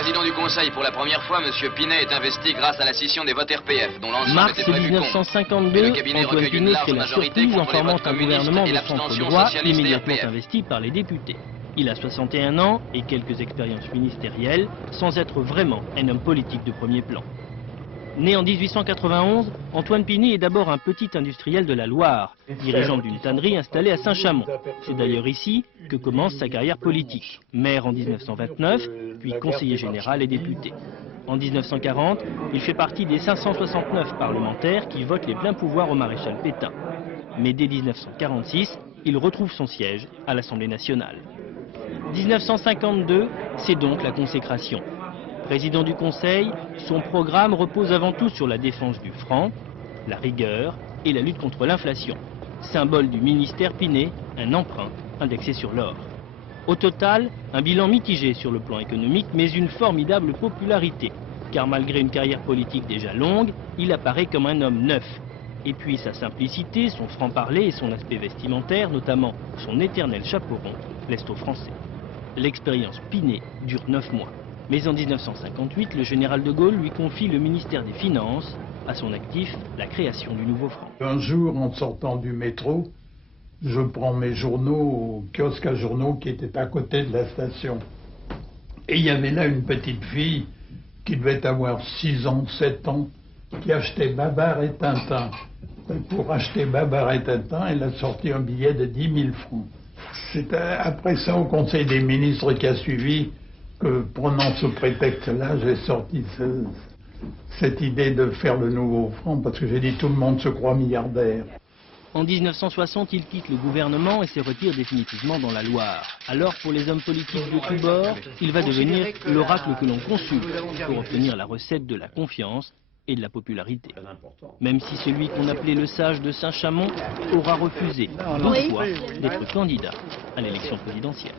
Président du Conseil, pour la première fois, M. Pinet est investi grâce à la scission des votes RPF, dont l'ensemble Mars était prévu contre. 1952, Le cabinet Antoine recueille une Pinet large fait la majorité surprise en contre les formant votes un communistes gouvernement et de centre l'abstention droit socialiste et immédiatement RPF. investi par les députés. Il a 61 ans et quelques expériences ministérielles, sans être vraiment un homme politique de premier plan. Né en 1891, Antoine Pinet est d'abord un petit industriel de la Loire, dirigeant d'une tannerie installée à Saint-Chamond. C'est d'ailleurs ici que commence sa carrière politique. Maire en 1929, puis conseiller général et député. En 1940, il fait partie des 569 parlementaires qui votent les pleins pouvoirs au maréchal Pétain. Mais dès 1946, il retrouve son siège à l'Assemblée nationale. 1952, c'est donc la consécration. Président du Conseil, son programme repose avant tout sur la défense du franc, la rigueur et la lutte contre l'inflation. Symbole du ministère Pinet, un emprunt indexé sur l'or. Au total, un bilan mitigé sur le plan économique, mais une formidable popularité. Car malgré une carrière politique déjà longue, il apparaît comme un homme neuf. Et puis sa simplicité, son franc-parler et son aspect vestimentaire, notamment son éternel chapeau rond, plaisent aux Français. L'expérience Pinet dure 9 mois. Mais en 1958, le général de Gaulle lui confie le ministère des Finances, à son actif la création du nouveau franc. Un jour, en sortant du métro, je prends mes journaux au kiosque à journaux qui était à côté de la station. Et il y avait là une petite fille qui devait avoir 6 ans, 7 ans, qui achetait Babar et Tintin. Et pour acheter Babar et Tintin, elle a sorti un billet de 10 000 francs. C'est après ça, au Conseil des ministres qui a suivi, que prenant ce prétexte-là, j'ai sorti cette idée de faire le nouveau franc, parce que j'ai dit tout le monde se croit milliardaire. En 1960, il quitte le gouvernement et se retire définitivement dans la Loire. Alors, pour les hommes politiques de tous bords, il va devenir l'oracle que l'on consulte pour obtenir la recette de la confiance et de la popularité. Même si celui qu'on appelait le sage de Saint-Chamond aura refusé 12 fois d'être candidat à l'élection présidentielle.